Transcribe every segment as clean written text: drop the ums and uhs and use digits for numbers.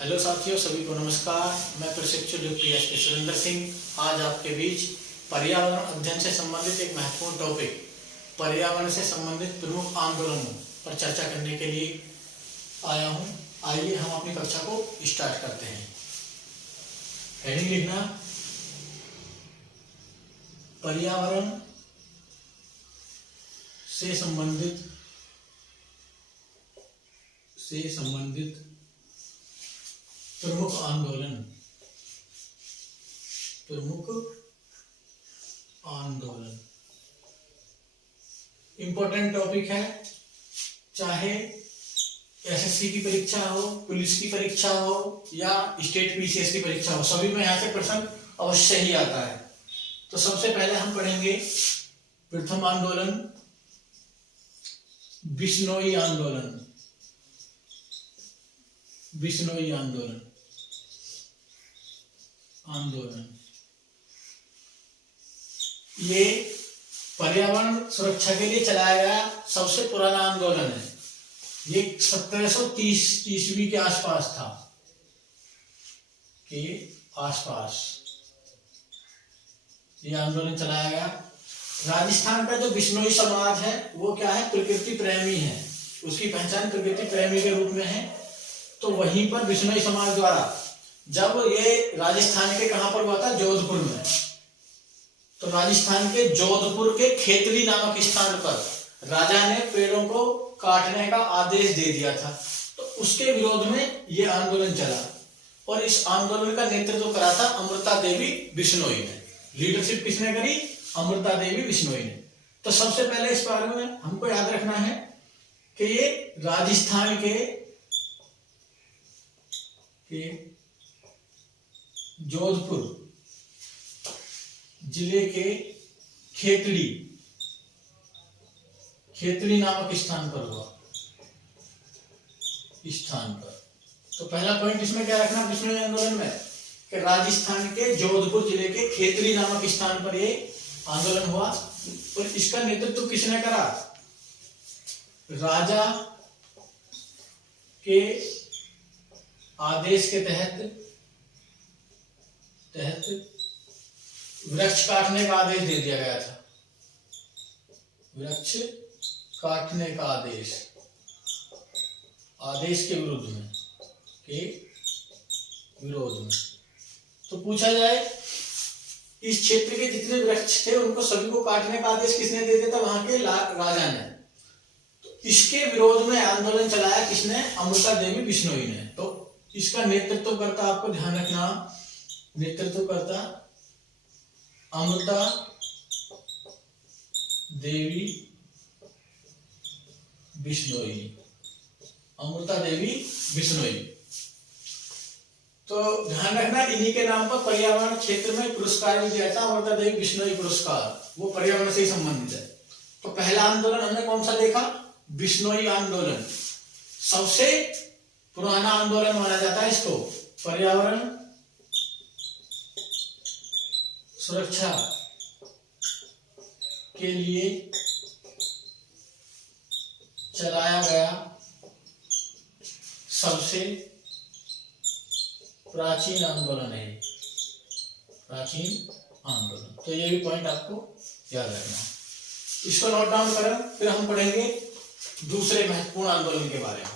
Hello साथियों, सभी को नमस्कार। मैं प्रशिक्षु यूपीएससी सुरेंद्र सिंह आज आपके बीच पर्यावरण अध्ययन से संबंधित एक महत्वपूर्ण टॉपिक पर्यावरण से संबंधित प्रमुख आंदोलनों पर चर्चा करने के लिए आया हूं। आइए हम अपनी कक्षा को स्टार्ट करते हैं। हेडिंग लिखना, पर्यावरण से संबंधित प्रमुख आंदोलन इंपॉर्टेंट टॉपिक है। चाहे एसएससी की परीक्षा हो, पुलिस की परीक्षा हो या स्टेट पीसीएस की परीक्षा हो, सभी में यहाँ से प्रश्न अवश्य ही आता है। तो सबसे पहले हम पढ़ेंगे प्रथम आंदोलन, बिश्नोई आंदोलन। बिश्नोई आंदोलन ये पर्यावरण सुरक्षा के लिए चलाया गया सबसे पुराना आंदोलन है। ये 1730 ईस्वी के आसपास था, ये आंदोलन चलाया गया। राजस्थान का जो बिश्नोई समाज है वो क्या है, प्रकृति प्रेमी है। उसकी पहचान प्रकृति प्रेमी के रूप में है। तो वहीं पर बिश्नोई समाज द्वारा जब ये राजस्थान के कहां पर हुआ था, जोधपुर में। तो राजस्थान के जोधपुर के खेतड़ी नामक स्थान पर राजा ने पेड़ों को काटने का आदेश दे दिया था। तो उसके विरोध में ये आंदोलन चला और इस आंदोलन का नेतृत्व करा था अमृता देवी बिश्नोई ने। लीडरशिप किसने करी? अमृता देवी बिश्नोई ने। तो सबसे पहले इस बारे में हमको याद रखना है कि ये राजस्थान के जोधपुर जिले के खेतड़ी नामक स्थान पर हुआ। तो पहला पॉइंट इसमें क्या रखना बिश्नोई आंदोलन में, कि राजस्थान के जोधपुर जिले के खेतड़ी नामक स्थान पर ये आंदोलन हुआ। और इसका नेतृत्व किसने करा? राजा के आदेश के तहत वृक्ष काटने का आदेश दे दिया गया था। वृक्ष काटने का आदेश के विरोध में तो पूछा जाए इस क्षेत्र के जितने वृक्ष थे उनको सभी को काटने का आदेश किसने दे दिया था? वहां के राजा ने। तो इसके विरोध में आंदोलन चलाया किसने? अमृता देवी बिश्नोई ने। तो इसका नेतृत्व करता, आपको ध्यान रखना, नेतृत्व करता अमृता देवी बिश्नोई। तो ध्यान रखना, इन्हीं के नाम पर पर्यावरण क्षेत्र में पुरस्कार भी दिया था, अमृता देवी बिश्नोई पुरस्कार। वो पर्यावरण से ही संबंधित है। तो पहला आंदोलन हमने कौन सा देखा? बिश्नोई आंदोलन। सबसे पुराना आंदोलन माना जाता है इसको। पर्यावरण सुरक्षा के लिए चलाया गया सबसे प्राचीन आंदोलन है। तो ये भी पॉइंट आपको याद रखना, इसको नोट डाउन करें। फिर हम पढ़ेंगे दूसरे महत्वपूर्ण आंदोलन के बारे में।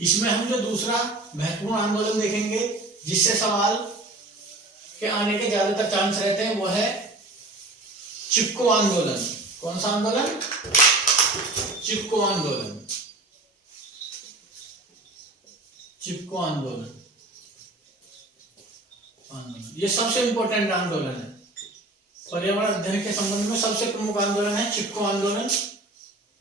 इसमें हम जो दूसरा महत्वपूर्ण आंदोलन देखेंगे जिससे सवाल के आने के ज्यादातर चांस रहते हैं, वो है चिपको आंदोलन। कौन सा आंदोलन? चिपको आंदोलन। ये सबसे इंपॉर्टेंट आंदोलन है। पर्यावरण अध्ययन के संबंध में सबसे प्रमुख आंदोलन है चिपको आंदोलन।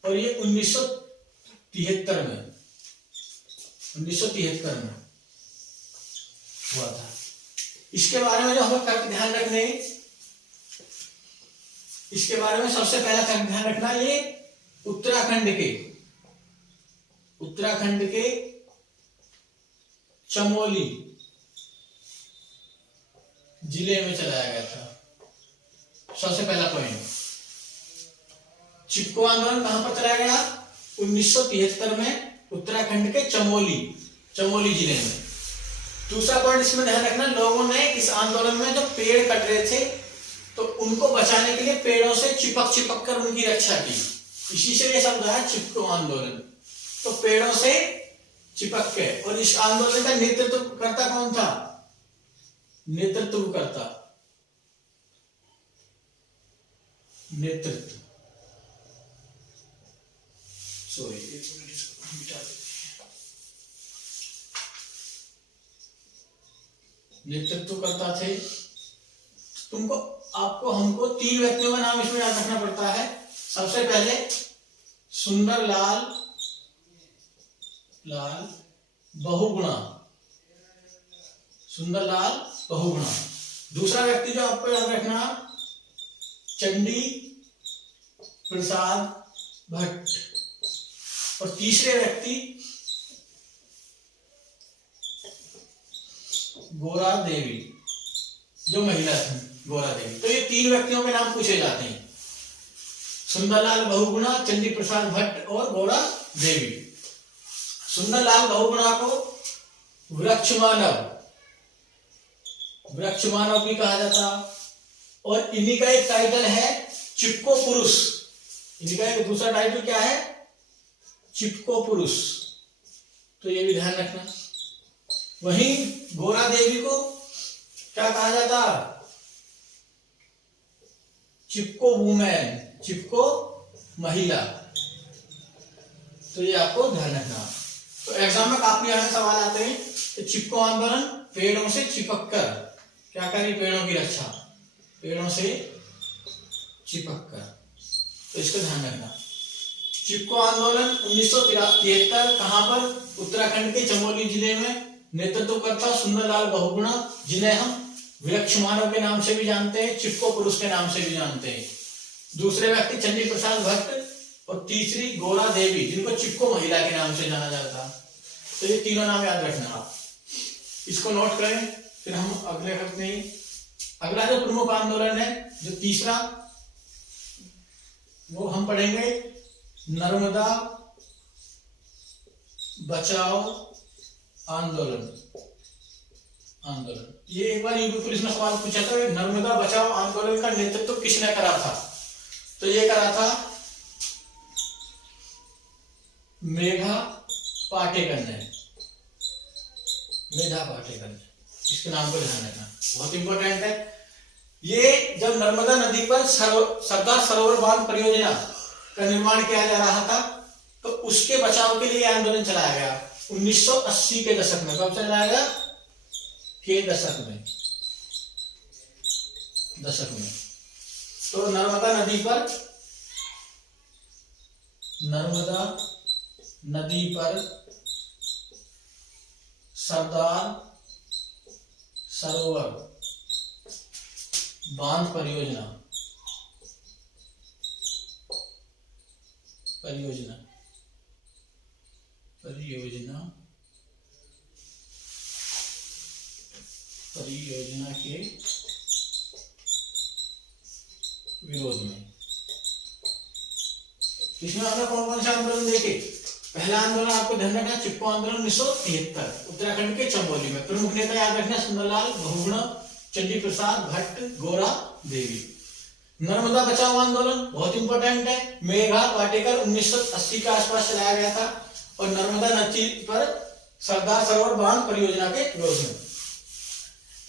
और ये 1973 में हुआ था। इसके बारे में जो हमें ध्यान रखने, इसके बारे में सबसे पहला ध्यान रखना, ये उत्तराखंड के चमोली जिले में चलाया गया था। सबसे पहला पॉइंट। चिपको आंदोलन कहां पर चलाया गया? 1973 में उत्तराखंड के चमोली जिले में। दूसरा पॉइंट इसमें ध्यान रखना, लोगों ने इस आंदोलन में जो पेड़ कट रहे थे तो उनको बचाने के लिए पेड़ों से चिपक कर उनकी रक्षा की, इसी से ये शब्द है चिपको आंदोलन। तो पेड़ों से चिपक के, और इस आंदोलन का नेतृत्व करता कौन था? नेतृत्व करता थे। हमको 3 व्यक्तियों का नाम इसमें याद रखना पड़ता है। सबसे पहले सुंदरलाल बहुगुणा। दूसरा व्यक्ति जो आपको याद रखना, चंडी प्रसाद भट्ट। और तीसरे व्यक्ति गोरा देवी, जो महिला थी, गोरा देवी। तो ये 3 व्यक्तियों के नाम पूछे जाते हैं, सुंदरलाल बहुगुणा, चंडी प्रसाद भट्ट और गोरा देवी। सुंदरलाल बहुगुणा को वृक्ष मानव भी कहा जाता, और इन्हीं का एक टाइटल है चिपको पुरुष। इन्हीं का एक दूसरा टाइटल क्या है? चिपको पुरुष। तो ये भी ध्यान रखना। वहीं गोरा देवी को क्या कहा जाता? चिपको वुमेन, चिपको महिला। तो ये आपको ध्यान रखना। तो एग्जाम में काफी यहाँ सवाल आते हैं कि चिपको आंदोलन पेड़ों से चिपक कर क्या करी? पेड़ों की रक्षा, पेड़ों से चिपक कर। तो इसको ध्यान रखना। चिपको आंदोलन 1973 कहां पर? उत्तराखंड के चमोली जिले में। नेतृत्व करता सुंदरलाल बहुगुणा, जिन्हें हम वृक्ष मानव के नाम से भी जानते हैं, चिपको पुरुष के नाम से भी जानते हैं। दूसरे व्यक्ति चंडी प्रसाद भट्ट और तीसरी गोरा देवी, जिनको चिपको महिला के नाम से जाना जाता। तो ये तीनों नाम याद रखना आप, इसको नोट करें। फिर हम अगले करते हैं। अगला जो प्रमुख आंदोलन है, जो तीसरा, वो हम पढ़ेंगे नर्मदा बचाओ आंदोलन। ये एक बार यूपी पुलिस में सवाल पूछा था, नर्मदा बचाओ आंदोलन का नेतृत्व किसने करा था? तो ये करा था मेधा पाटेकर ने। इसके नाम को ध्यान रखना, बहुत इंपॉर्टेंट है। ये जब नर्मदा नदी पर सरदार सरोवर बांध परियोजना का निर्माण किया जा रहा था, तो उसके बचाव के लिए आंदोलन चलाया गया 1980 के दशक में। कब चलाया गया? के दशक में। तो नर्मदा नदी पर सरदार सरोवर बांध परियोजना के विरोध में। इसमें आपने कौन कौन से आंदोलन देखे? पहला आंदोलन आपको ध्यान रखना, चिपको आंदोलन 1973 उत्तराखंड के चमोली में। प्रमुख नेता याद रखना, सुंदरलाल बहुगुणा, चंडी प्रसाद भट्ट, गोरा देवी। नर्मदा बचाओ आंदोलन बहुत इंपॉर्टेंट है, मेघा पाटेकर 1980 के आसपास चलाया गया था, और नर्मदा नदी पर सरदार सरोवर बांध परियोजना के विरोध में।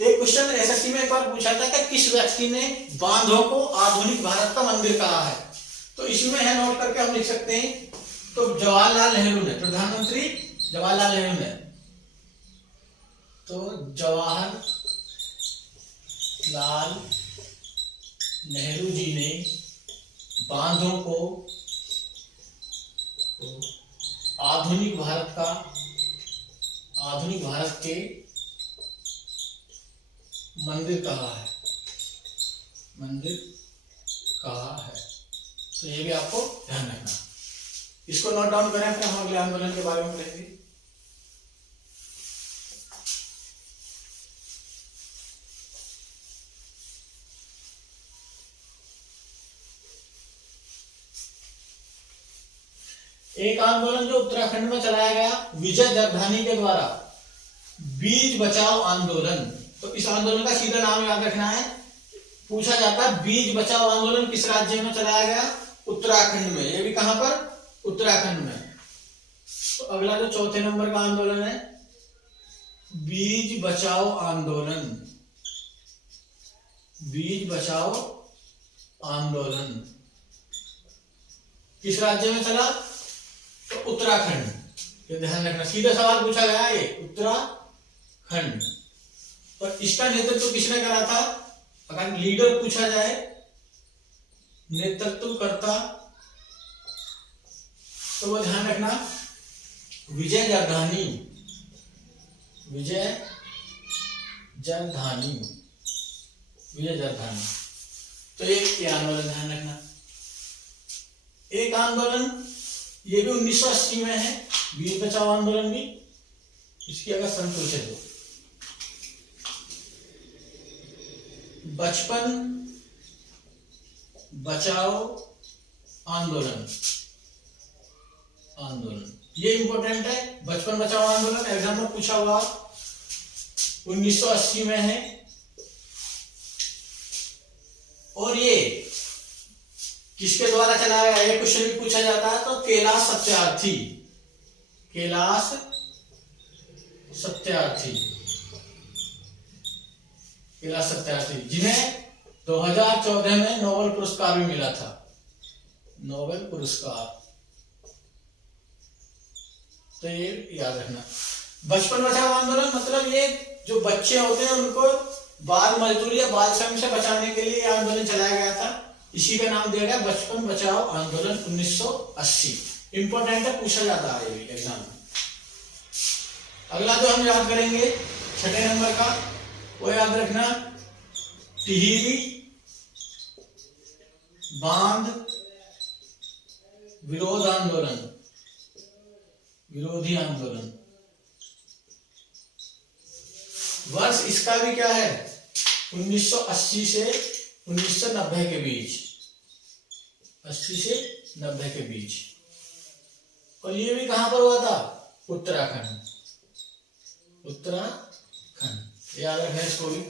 एक क्वेश्चन एसएससी में एक बार पूछा था कि किस व्यक्ति ने बांधों को आधुनिक भारत का मंदिर कहा है? तो इसमें है, नोट करके हम लिख सकते हैं। तो जवाहरलाल नेहरू ने, प्रधानमंत्री जवाहरलाल नेहरू ने। तो जवाहरलाल नेहरू जी ने बांधों को आधुनिक भारत के मंदिर कहा है। तो ये भी आपको ध्यान रखना। इसको नोट डाउन करें, फिर हम अगले आंदोलन के बारे में पढ़ेंगे। एक आंदोलन जो उत्तराखंड में चलाया गया विजय जरधानी के द्वारा, बीज बचाओ आंदोलन। तो इस आंदोलन का सीधा नाम याद रखना है। पूछा जाता है बीज बचाओ आंदोलन किस राज्य में चलाया गया? उत्तराखंड में। ये भी कहां पर? उत्तराखंड में। तो अगला जो चौथे नंबर का आंदोलन है बीज बचाओ आंदोलन। बीज बचाओ आंदोलन किस राज्य में चला? तो उत्तराखंड। ये ध्यान रखना, सीधा सवाल पूछा गया है उत्तराखंड। और इसका नेतृत्व किसने करा था? अगर लीडर पूछा जाए, नेतृत्व करता, तो वो ध्यान रखना विजय जरधानी। विजय जरधानी, विजय जरधानी। तो ये आंदोलन ध्यान रखना। एक आंदोलन ये भी 1980 में है, बीज बचाओ आंदोलन भी। इसकी अगर सन पूछे तो बचपन बचाओ आंदोलन। आंदोलन ये इंपॉर्टेंट है, बचपन बचाओ आंदोलन एग्जाम में पूछा हुआ, 1980 में है। और ये किसके द्वारा चलाया गया? ये क्वेश्चन भी पूछा जाता है। तो कैलाश सत्यार्थी, कैलाश सत्यार्थी, कैलाश सत्यार्थी, जिन्हें 2014 में नोबेल पुरस्कार भी मिला था। नोबेल पुरस्कार, तो ये याद रखना। बचपन बचाओ आंदोलन मतलब ये जो बच्चे होते हैं उनको बाल मजदूरी या बाल श्रम से बचाने के लिए आंदोलन चलाया गया था। इसी का नाम दिया गया बचपन बचाओ आंदोलन 1980। इंपॉर्टेंट है, पूछा जाता है ये एग्जाम में। अगला जो हम याद करेंगे छठे नंबर का, वो याद रखना टिहरी बांध विरोध आंदोलन, विरोधी आंदोलन। वर्ष इसका भी क्या है? 1980 से 1990 के बीच, 80 से 90 के बीच। और ये भी कहां पर हुआ था? उत्तराखंड, उत्तराखंड। याद रखना इसको भी।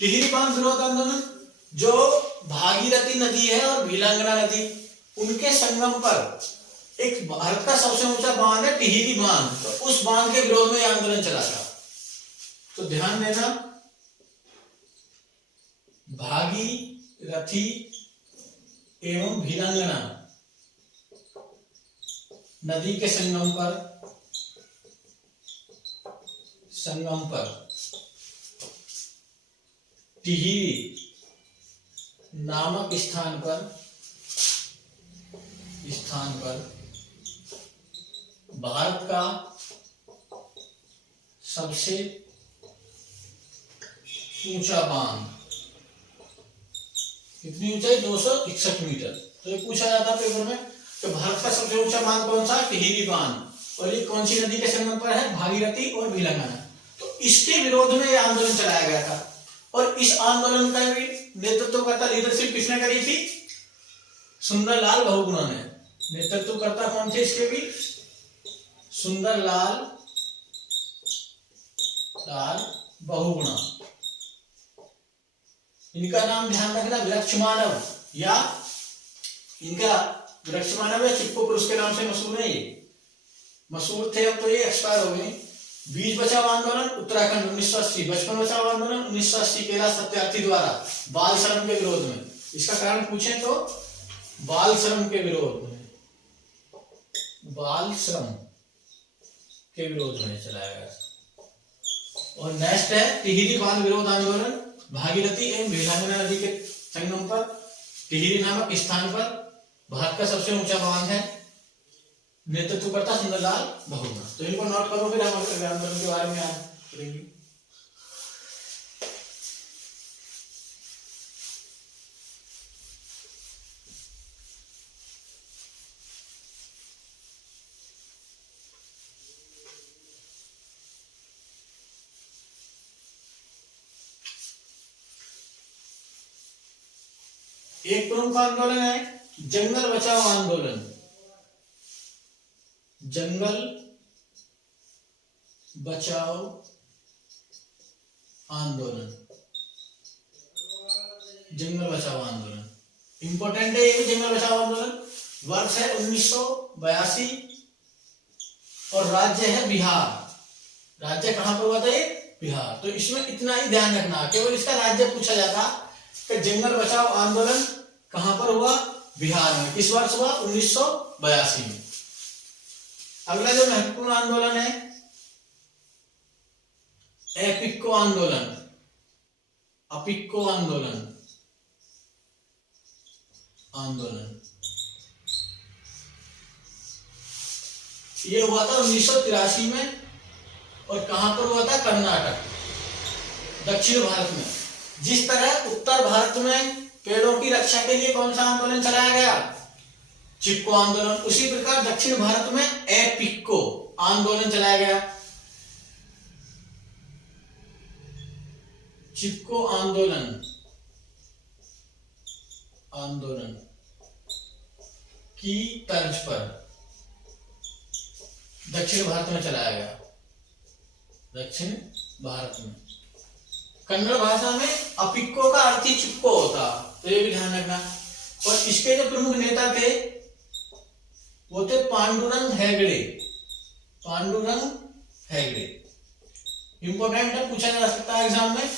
टिहरी बांध विरोध आंदोलन जो भागीरथी नदी है और भीलंगना नदी, उनके संगम पर एक भारत का सबसे ऊंचा बांध है टिहरी बांध। तो उस बांध के विरोध में आंदोलन चला था। तो ध्यान देना भागीरथी एवं भीलंगना नदी के संगम पर टिहरी नामक स्थान पर भारत का सबसे ऊंचा बांध, कितनी ऊंचाई? 261 मीटर। तो ये पूछा जाता है पेपर में कि भारत का सबसे ऊंचा बांध कौन सा? टिहरी बांध। और ये कौन सी नदी के संगम पर है? भागीरथी और भीलंगना। तो इसके विरोध में यह आंदोलन चलाया गया था। और इस आंदोलन का भी नेतृत्वकर्ता, लीडरशिप किसने करी थी? सुंदरलाल बहुगुणा ने। नेतृत्वकर्ता कौन थे इसके भी? सुंदरलाल बहुगुणा। इनका नाम ध्यान रखना वृक्ष मानव, या इनका वृक्ष मानव या चिपको पुरुष के नाम से मशहूर है। ये मशहूर थे, अब तो ये एक्सपायर हो गए। बीज बचाओ आंदोलन उत्तराखंड 1980, बचपन बचाओ आंदोलन 1980 कैलाश सत्यार्थी द्वारा बाल श्रम के विरोध में। इसका कारण पूछें तो बाल श्रम के विरोध में, बाल श्रम के विरोध में चलाया गया। और नेक्स्ट है टिहरी बांध विरोध आंदोलन भागीरथी एवं भीलंगना नदी के संगम पर टिहरी नामक स्थान पर भारत का सबसे ऊंचा बांध है। नेतृत्वकर्ता सुंदरलाल बहुगुणा। तो इनको नोट करो, फिर हम आंदोलन के बारे में याद करेंगे। एक प्रमुख आंदोलन है जंगल बचाओ आंदोलन। जंगल बचाओ आंदोलन, जंगल बचाओ आंदोलन इंपॉर्टेंट है ये भी। जंगल बचाओ आंदोलन, वर्ष है 1982 और राज्य है बिहार। राज्य कहां पर हुआ था ये? बिहार। तो इसमें इतना ही ध्यान रखना, केवल इसका राज्य पूछा जाता कि जंगल बचाओ आंदोलन कहां पर हुआ? बिहार में। किस वर्ष हुआ? 1982 में। अगला जो महत्वपूर्ण आंदोलन है एपिक्को आंदोलन, अपिक्को आंदोलन, ये हुआ था 1983 में और कहां पर हुआ था? कर्नाटक, दक्षिण भारत में। जिस तरह उत्तर भारत में पेड़ों की रक्षा के लिए कौन सा आंदोलन चलाया गया? चिपको आंदोलन। उसी प्रकार दक्षिण भारत में एपिक्को आंदोलन चलाया गया। चिपको आंदोलन की तर्ज पर दक्षिण भारत में चलाया गया, दक्षिण भारत में। कन्नड़ भाषा में अपिक्को का अर्थ ही चिपको होता, तो ये भी ध्यान रखना। और इसके जो प्रमुख नेता थे वो थे पांडुरंग हेगड़े, पांडुरंग हेगड़े। इंपॉर्टेंट है, पूछा जा सकता है एग्जाम में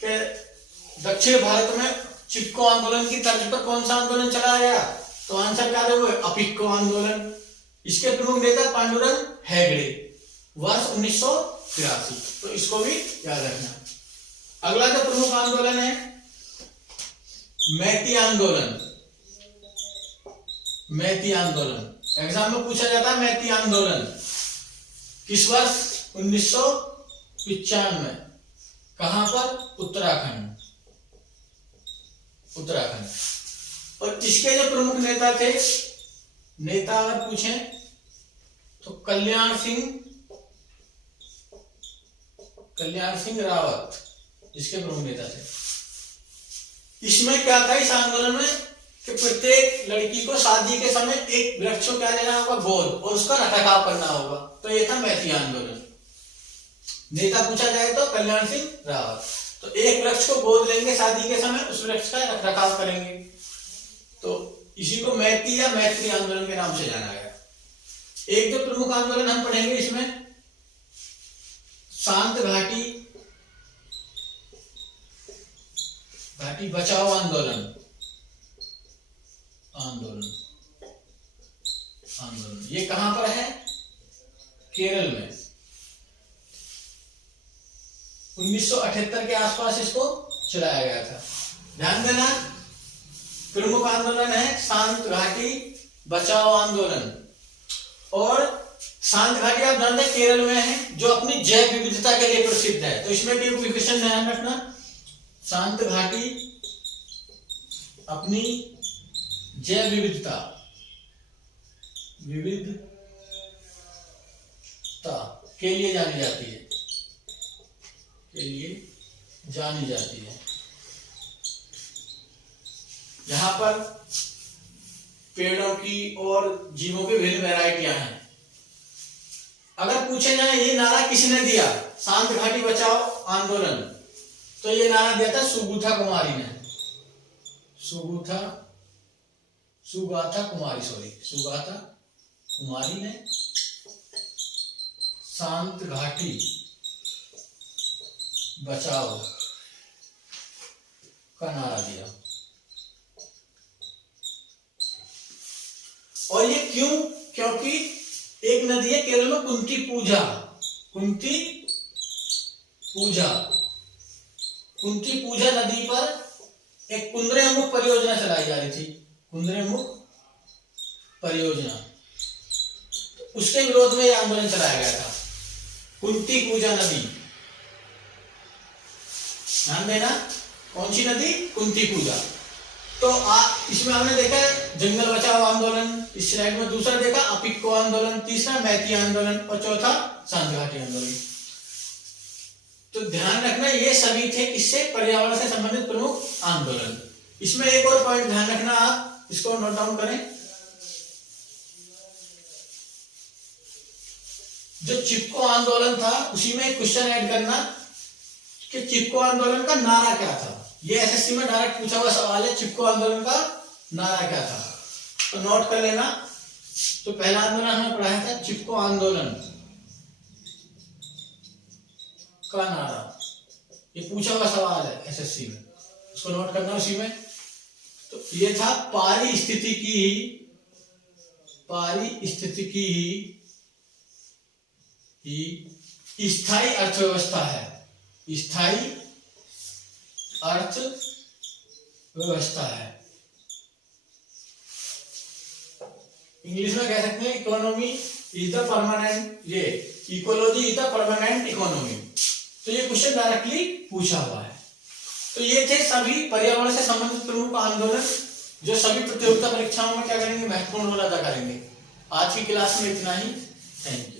कि दक्षिण भारत में चिपको आंदोलन की तर्ज पर कौन सा आंदोलन चलाया गया? तो आंसर क्या देंगे? अपिक्को आंदोलन। इसके प्रमुख नेता पांडुरंग हेगड़े, वर्ष 1983। तो इसको भी याद रखना। अगला जो प्रमुख आंदोलन है मैती आंदोलन, मैती आंदोलन। एग्जाम में पूछा जाता है मैती आंदोलन किस वर्ष? 1995। कहां पर? उत्तराखंड, उत्तराखंड। और इसके जो प्रमुख नेता थे, नेता अगर पूछें तो कल्याण सिंह रावत इसके प्रमुख नेता थे। इसमें क्या था इस आंदोलन में कि प्रत्येक लड़की को शादी के समय एक वृक्ष को क्या लेना होगा? गोद, और उसका रखरखाव करना होगा। तो ये था मैती आंदोलन। नेता पूछा जाए तो कल्याण सिंह रावत। तो एक वृक्ष को गोद लेंगे शादी के समय, उस वृक्ष का रखरखाव करेंगे। तो इसी को मैती या मैत्री आंदोलन के नाम से जाना गया। एक जो प्रमुख आंदोलन हम पढ़ेंगे इसमें शांत घाटी बचाओ आंदोलन, ये कहां पर है? केरल में। 1978 के आसपास इसको चलाया गया था। ध्यान देना, प्रमुख आंदोलन है शांत घाटी बचाओ आंदोलन। और शांत घाटी आप जानते हैं केरल में है, जो अपनी जैव विविधता के लिए प्रसिद्ध है। तो इसमें भी क्वेश्चन ध्यान रखना, शांत घाटी अपनी जैव विविधता के लिए जानी जाती है, यहाँ पर पेड़ों की और जीवों की विभिन्न वैरायटियां हैं। अगर पूछे जाए ये नारा किसने दिया, शांत घाटी बचाओ आंदोलन, तो ये नारा दिया था सुगाथा कुमारी ने। सुगाथा कुमारी ने शांत घाटी बचाओ का नारा दिया। और ये क्यों? क्योंकि एक नदी है केरल में कुंती पूजा नदी पर एक कुंद्रेमुख परियोजना चलाई जा रही थी, कुंद्रेमुख परियोजना। उसके विरोध में यह आंदोलन चलाया गया था, कुंती पूजा नदी। ध्यान देना, कौन सी नदी? कुंती पूजा। तो इसमें हमने देखा जंगल बचाओ आंदोलन, इस स्लाइड में दूसरा देखा अपिक्को आंदोलन, तीसरा मैती आंदोलन और चौथा शांत घाटी आंदोलन। तो ध्यान रखना ये सभी थे इससे पर्यावरण से संबंधित प्रमुख आंदोलन। इसमें एक और पॉइंट ध्यान रखना, आप इसको नोट डाउन करें। जो चिपको आंदोलन था उसी में एक क्वेश्चन ऐड करना कि चिपको आंदोलन का नारा क्या था। ये एसएससी में डायरेक्ट पूछा हुआ सवाल है, चिपको आंदोलन का नारा क्या था, तो नोट कर लेना। तो पहला आंदोलन हमने पढ़ाया था चिपको आंदोलन का नारा, ये पूछा हुआ सवाल है एसएससी में, उसको नोट करना उसी में। तो ये था पारिस्थितिकी ही स्थायी अर्थव्यवस्था है, स्थायी अर्थव्यवस्था है। इंग्लिश में कह सकते हैं इकोनॉमी इज द परमानेंट, ये ecology is the permanent economy. तो ये क्वेश्चन डायरेक्टली पूछा हुआ है। तो ये थे सभी पर्यावरण से संबंधित प्रमुख आंदोलन जो सभी प्रतियोगिता परीक्षाओं में क्या करेंगे, महत्वपूर्ण रोल अदा करेंगे। आज की क्लास में इतना ही, थैंक यू।